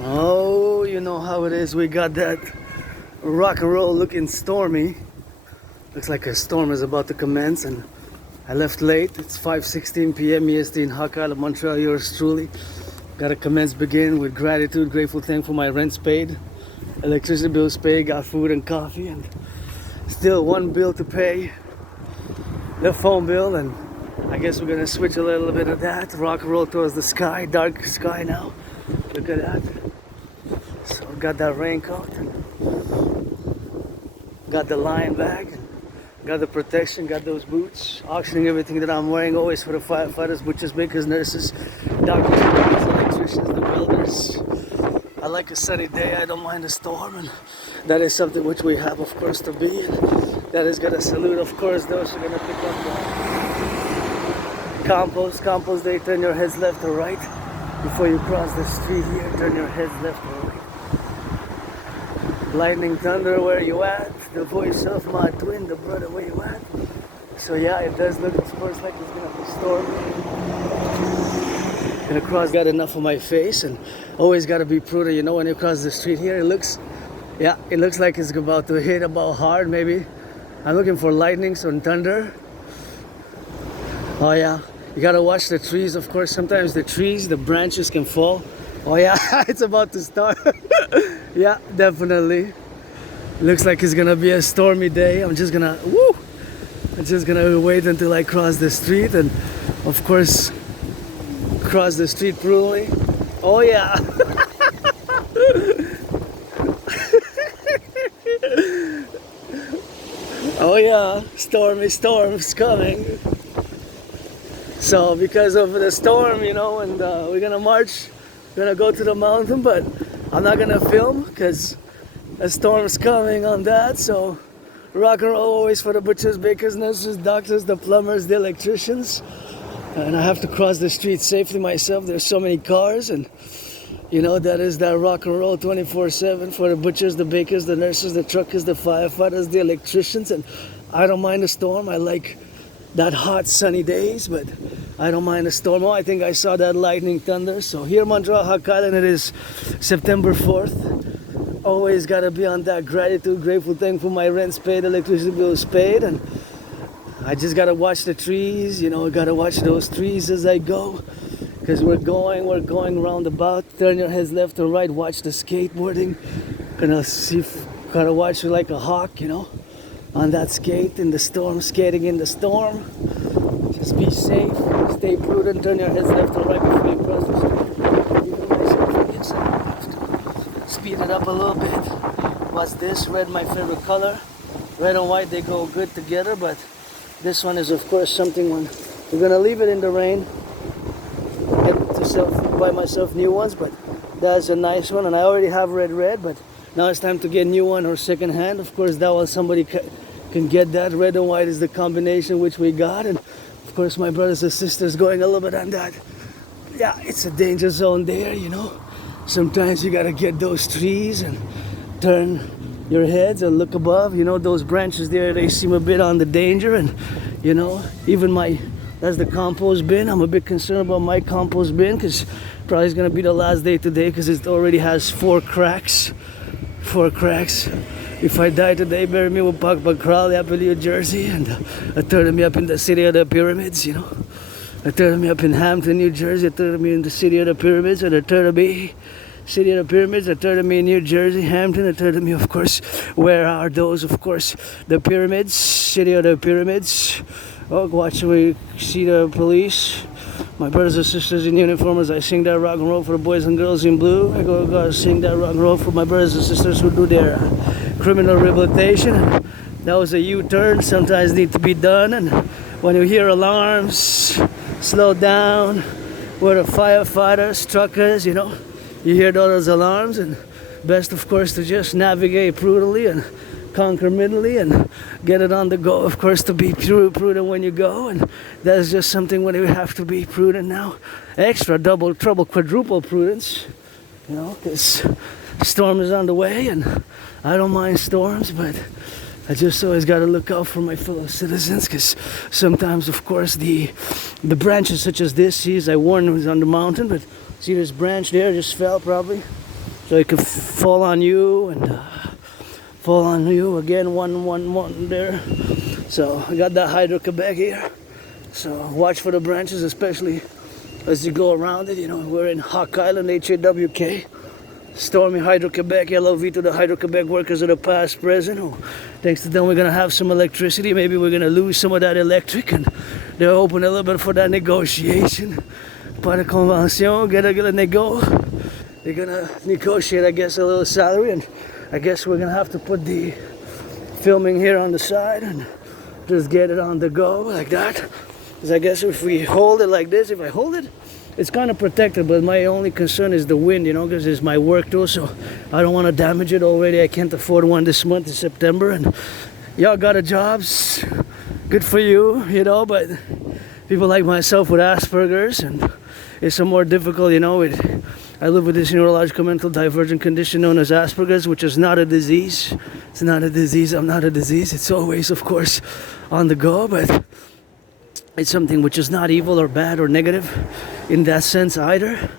Oh, you know how it is. We got that rock and roll looking stormy. Looks like a storm is about to commence, and I left late. It's 5:16 p.m. EST in Hawk Island, Montreal. Yours truly. Gotta commence begin with gratitude, grateful, thankful. My rent's paid, electricity bills paid, got food and coffee, and still one bill to pay, the phone bill, and I guess we're gonna switch a little bit of that. Rock and roll towards the sky, dark sky now. Look at that. So got that raincoat, and got the lion bag, and got the protection, got those boots, auctioning everything that I'm wearing, always for the firefighters, butchers, bakers, nurses, doctors, electricians, the welders. I like a sunny day, I don't mind a storm, and that is something which we have, of course, to be. And that is gonna salute, of course, those who are gonna pick up the compost day. Turn your heads left or right before you cross the street here. Turn your heads left or right. Lightning, thunder, where you at? The voice of my twin, the brother, where you at? So yeah, it does look, of course, like it's gonna be stormy. Gonna cross, got enough of my face, and always gotta be prudent. You know, when you cross the street here, it looks like it's about to hit about hard, maybe. I'm looking for lightnings and thunder. Oh yeah, you gotta watch the trees, of course. Sometimes the trees, the branches can fall. Oh yeah, it's about to start. Yeah, definitely. Looks like it's gonna be a stormy day. I'm just gonna wait until I cross the street, and of course cross the street prudently. Oh yeah. Oh yeah, storm's coming. So because of the storm, you know, and we're gonna march, we're gonna go to the mountain, but I'm not gonna film because a storm's coming on that. So rock and roll always for the butchers, bakers, nurses, doctors, the plumbers, the electricians. And I have to cross the street safely myself. There's so many cars, and you know, that is that rock and roll 24/7 for the butchers, the bakers, the nurses, the truckers, the firefighters, the electricians. And I don't mind the storm. I like that hot sunny days, but I don't mind the storm. Oh, I think I saw that lightning thunder. So here in Montreal, Hawk Island, it is September 4th. Always gotta be on that gratitude, grateful, thankful. My rent's paid, electricity bills paid, and I just gotta watch the trees, you know, gotta watch those trees as I go, because we're going roundabout. Turn your heads left or right, watch the skateboarding, gotta watch you like a hawk, you know, on that skate in the storm, skating in the storm. Just be safe, stay prudent, turn your heads left or right before you cross the street. Even myself, I guess I have to speed it up a little bit. What's this? Red, my favorite color. Red and white, they go good together, but this one is, of course, something when we're gonna leave it in the rain. Buy myself new ones, but that's a nice one, and I already have red, but now it's time to get new one or second hand. Of course, that one somebody can get that. Red and white is the combination which we got, and of course my brothers and sisters going a little bit on that. Yeah, it's a danger zone there, you know. Sometimes you gotta get those trees and turn your heads and look above. You know, those branches there, they seem a bit on the danger, and you know, even that's the compost bin. I'm a bit concerned about my compost bin, because probably it's gonna be the last day today, because it already has 4 cracks. If I die today, bury me with Pakpak, Apple, New Jersey, and turn me up in the city of the pyramids, you know. Turn me up in Hampton, New Jersey, turn me in the city of the pyramids, and turn me city of the pyramids, turn me in New Jersey, Hampton, turn me, of course, where are those, of course, the pyramids, city of the pyramids. Oh, watch, we see the police. My brothers and sisters in uniform as I sing that rock and roll for the boys and girls in blue. I go sing that rock and roll for my brothers and sisters who do their criminal rehabilitation. That was a U-turn, sometimes need to be done. And when you hear alarms, slow down. We're the firefighters, truckers, you know. You hear those alarms, and best, of course, to just navigate prudently and conquer mentally and get it on the go, of course, to be prudent when you go. And that's just something when we have to be prudent now. Extra, double, trouble, quadruple prudence, you know, because storm is on the way, and I don't mind storms, but I just always got to look out for my fellow citizens, because sometimes, of course, the branches such as this, see, as I warned, was on the mountain, but see this branch there just fell probably. So it could fall on you and fall on you again. One there. So I got that Hydro-Quebec here. So watch for the branches, especially as you go around it. You know, we're in Hawk Island, HAWK. Stormy Hydro-Quebec, LOV to the Hydro-Quebec workers of the past, present. Oh, thanks to them, we're gonna have some electricity. Maybe we're gonna lose some of that electric, and they're open a little bit for that negotiation. Pas de convention, get a nego. They're gonna negotiate, I guess, a little salary, and I guess we're gonna have to put the filming here on the side and just get it on the go like that. Because I guess if we hold it like this, if I hold it, it's kind of protected, but my only concern is the wind, you know, because it's my work tool, so I don't want to damage it already. I can't afford one this month in September, and y'all got a jobs, good for you, you know, but people like myself with Asperger's, and it's a more difficult, you know, I live with this neurological mental divergent condition known as Asperger's, which is not a disease. It's not a disease, I'm not a disease. It's always, of course, on the go, but it's something which is not evil or bad or negative in that sense either.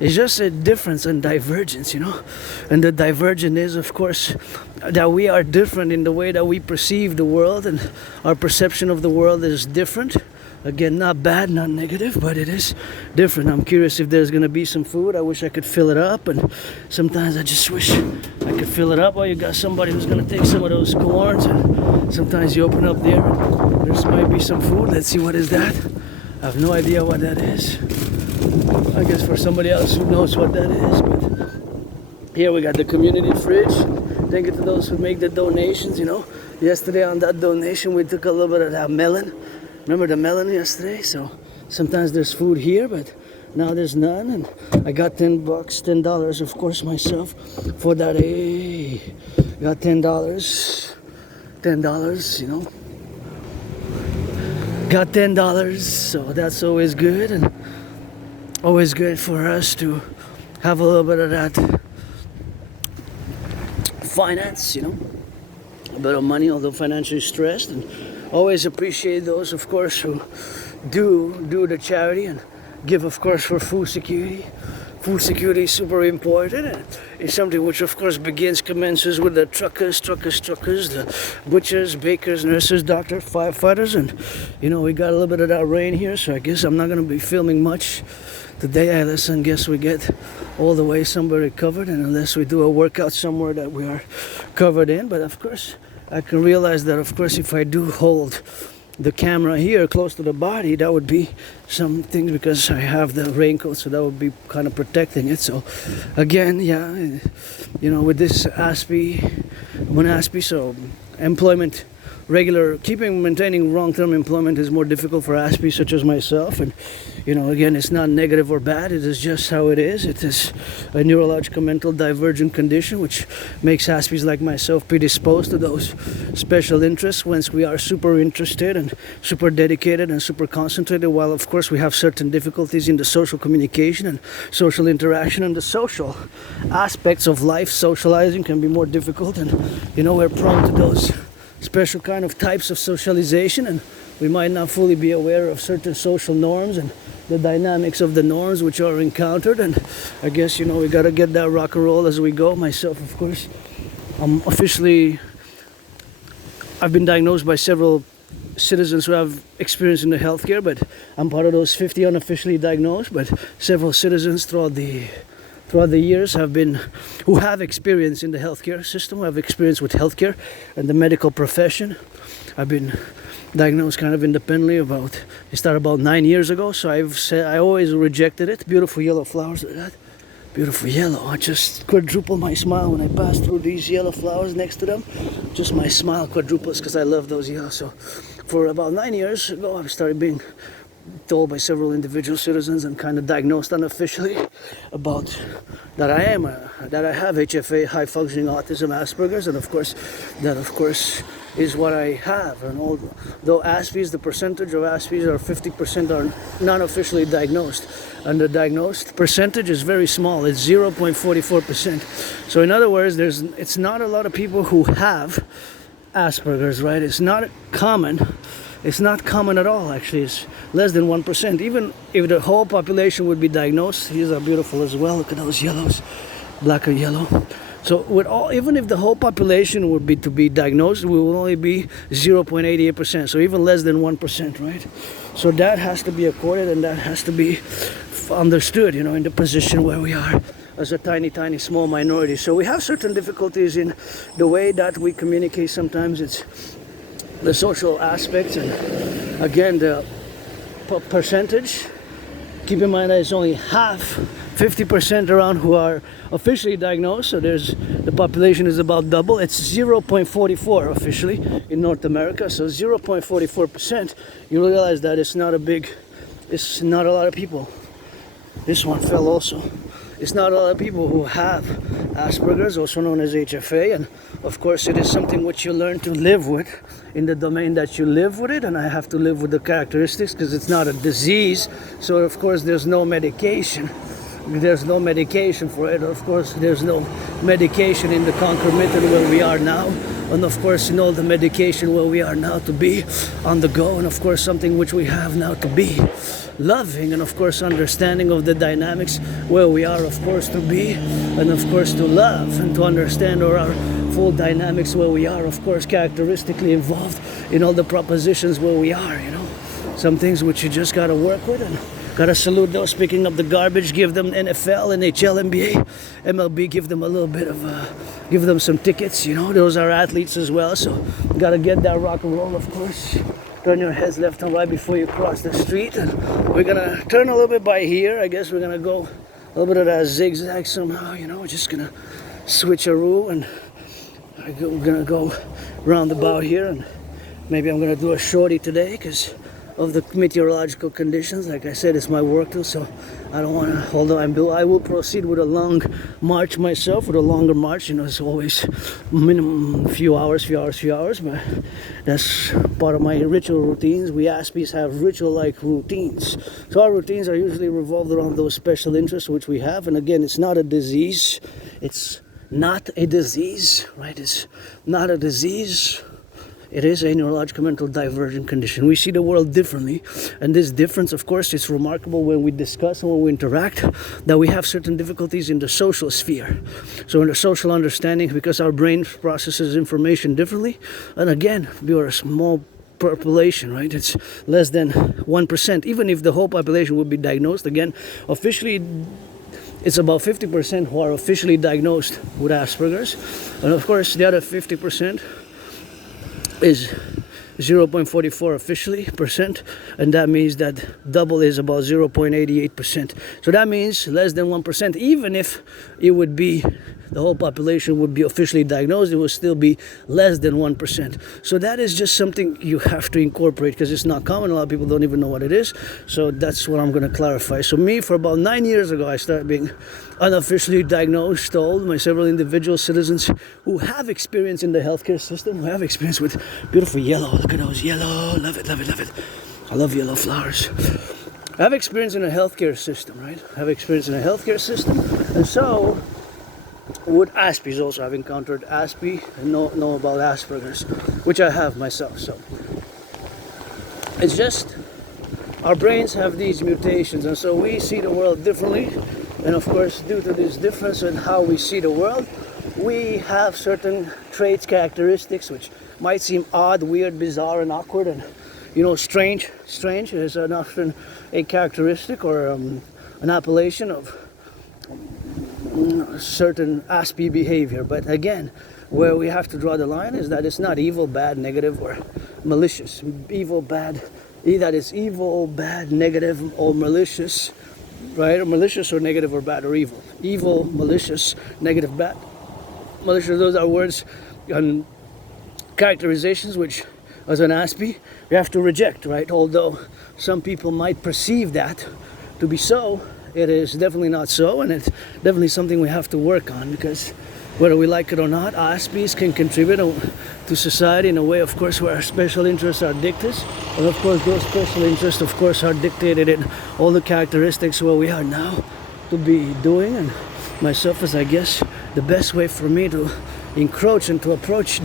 It's just a difference and divergence, you know. And the divergence is, of course, that we are different in the way that we perceive the world, and our perception of the world is different. Again, not bad, not negative, but it is different. I'm curious if there's gonna be some food. I wish I could fill it up, and sometimes I just wish I could fill it up. Or you got somebody who's gonna take some of those corns, and sometimes you open up there, and there might be some food. Let's see, what is that? I have no idea what that is. I guess for somebody else who knows what that is, but here we got the community fridge. Thank you to those who make the donations, you know. Yesterday on that donation, we took a little bit of that melon. Remember the melon yesterday? So sometimes there's food here, but now there's none. And I got $10, $10, of course, myself for that. Hey, got $10, you know. Got $10, so that's always good, and always good for us to have a little bit of that finance, you know, a bit of money, although financially stressed, and always appreciate those, of course, who do the charity and give, of course, for food security. Food security is super important, and it's something which, of course, commences with the truckers, the butchers, bakers, nurses, doctors, firefighters, and, you know, we got a little bit of that rain here, so I guess I'm not going to be filming much today, unless I guess we get all the way somewhere covered, and unless we do a workout somewhere that we are covered in. But, of course, I can realize that, of course, if I do hold the camera here close to the body, that would be something, because I have the raincoat, so that would be kind of protecting it. So again, yeah, you know, with this ASPE, so employment, maintaining long-term employment is more difficult for ASPE such as myself. And, you know, again, it's not negative or bad, it is just how it is. It is a neurological mental divergent condition which makes ASPEs like myself predisposed to those special interests, once we are super interested and super dedicated and super concentrated, while of course we have certain difficulties in the social communication and social interaction, and the social aspects of life. Socializing can be more difficult, and, you know, we're prone to those special kind of types of socialization, and we might not fully be aware of certain social norms and the dynamics of the norms which are encountered. And I guess, you know, we gotta get that rock and roll as we go. Myself, of course, I've been diagnosed by several citizens who have experience in the healthcare, but I'm part of those 50 unofficially diagnosed. But several citizens throughout the years who have experience in the healthcare system, who have experience with healthcare and the medical profession. I've been diagnosed kind of independently it started about 9 years ago, so I always rejected it. Beautiful yellow flowers, like that. Beautiful yellow. I just quadruple my smile when I pass through these yellow flowers next to them. Just my smile quadruples, because I love those yellow. So for about 9 years ago, I started being told by several individual citizens and kind of diagnosed unofficially about that I have HFA, high functioning autism, Asperger's, and of course that is what I have. And although ASPEs, the percentage of ASPEs are 50% are non-officially diagnosed, and the diagnosed percentage is very small. It's 0.44%. So in other words, it's not a lot of people who have Asperger's, right? It's not common. It's not common at all, actually. It's less than 1%. Even if the whole population would be diagnosed, these are beautiful as well. Look at those yellows. black or yellow. So with all, even if the whole population would be to be diagnosed, we will only be 0.88%, so even less than 1%, right? So that has to be accorded, and that has to be understood, in the position where we are as a tiny, tiny, small minority. So we have certain difficulties in the way that we communicate. Sometimes it's the social aspects, and again, the percentage. Keep in mind that it's only half, 50% around who are officially diagnosed. So the population is about double. It's 0.44 officially in North America. So 0.44%. You realize that it's not a lot of people. This one fell also. It's not a lot of people who have Asperger's, also known as HFA, and of course it is something which you learn to live with in the domain that you live with it, and I have to live with the characteristics because it's not a disease. So of course there's no medication. There's no medication for it. Of course there's no medication in the concomitant where we are now, and of course the medication where we are now to be on the go, and of course something which we have now to be loving, and of course understanding of the dynamics where we are, of course to be, and of course to love and to understand our full dynamics where we are, of course characteristically involved in all the propositions where we are. Some things which you just gotta work with, and gotta salute those picking up the garbage, give them NFL, NHL, NBA, MLB, give them a little bit of give them some tickets. Those are athletes as well, so gotta get that rock and roll, of course. Turn your heads left and right before you cross the street, and we're gonna turn a little bit by here. I guess we're gonna go a little bit of that zigzag somehow. We're just gonna switcheroo, and we're gonna go roundabout here, and maybe I'm gonna do a shorty today because of the meteorological conditions. Like I said, it's my work too, so I don't want to, although I will proceed with a long march myself, with a longer march. It's always minimum few hours, but that's part of my ritual routines. We Aspies have ritual-like routines. So our routines are usually revolved around those special interests which we have, and again, it's not a disease. It's not a disease, right? It's not a disease. It is a neurological mental divergent condition. We see the world differently, and this difference, of course, is remarkable when we discuss and when we interact, that we have certain difficulties in the social sphere. So in the social understanding, because our brain processes information differently, and again, we are a small population, right? It's less than 1%. Even if the whole population would be diagnosed, again, officially it's about 50% who are officially diagnosed with Asperger's, and of course the other 50% is 0.44 officially percent, and that means that double is about 0.88%. So that means less than 1%. Even if it would be the whole population would be officially diagnosed, it would still be less than 1%. So that is just something you have to incorporate because it's not common. A lot of people don't even know what it is. So that's what I'm going to clarify. So me, for about 9 years ago, I started being unofficially diagnosed, told by several individual citizens who have experience in the healthcare system, who have experience with beautiful yellow. Look at those yellow. Love it, love it, love it. I love yellow flowers. I have experience in a healthcare system, right? I have experience in a healthcare system. And so with Aspies also, I've encountered Aspie and know about Asperger's, which I have myself. So it's just our brains have these mutations, and so we see the world differently. And of course, due to this difference in how we see the world, we have certain traits, characteristics, which might seem odd, weird, bizarre, and awkward, and strange. Strange is often a characteristic or an appellation of certain Aspie behavior. But again, where we have to draw the line is that it's not evil, bad, negative, or malicious. Evil, bad, that is evil, bad, negative, or malicious, right? Or malicious, or negative, or bad, or evil. Evil, malicious, negative, bad, malicious. Those are words and characterizations which, as an Aspie, we have to reject, right? Although some people might perceive that to be so, it is definitely not so, and it's definitely something we have to work on, because whether we like it or not, Aspies can contribute to society in a way, of course, where our special interests are dictated. And of course, those special interests, of course, are dictated in all the characteristics where we are now to be doing. And myself is, I guess, the best way for me to encroach and to approach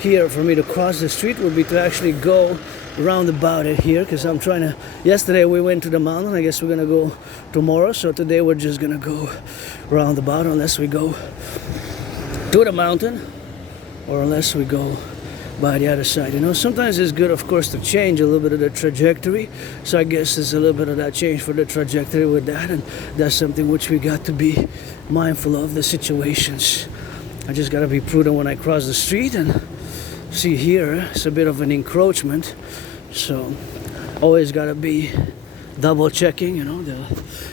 here, for me to cross the street, would be to actually go roundabout it here because I'm trying to. Yesterday we went to the mountain. I guess we're gonna go tomorrow. So today we're just gonna go roundabout unless we go to the mountain or unless we go by the other side. You know, sometimes it's good, of course, to change a little bit of the trajectory. So I guess there's a little bit of that change for the trajectory with that, and that's something which we got to be mindful of, the situations. I just got to be prudent when I cross the street. And see here, it's a bit of an encroachment, so always got to be double checking, you know, the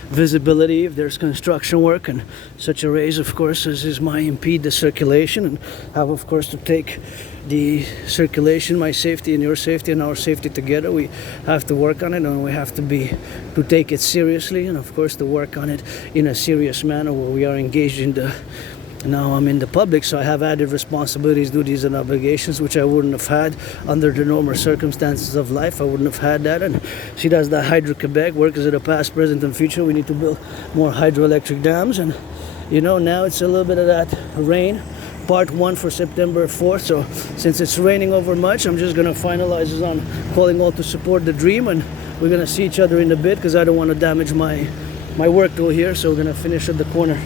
visibility if there's construction work, and such a raise, of course, as is might impede the circulation, and have, of course, to take the circulation, my safety and your safety and our safety together. We have to work on it, and we have to take it seriously, and of course to work on it in a serious manner where we are engaged in the. Now I'm in the public, so I have added responsibilities, duties, and obligations which I wouldn't have had under the normal circumstances of life. I wouldn't have had that. And she does that Hydro-Quebec work is in the past, present, and future. We need to build more hydroelectric dams, and you know, now it's a little bit of that rain. Part 1 for September 4th. So since it's raining over much, I'm just gonna finalize this on calling all to support the dream, and we're gonna see each other in a bit because I don't want to damage my work tool here. So we're gonna finish at the corner.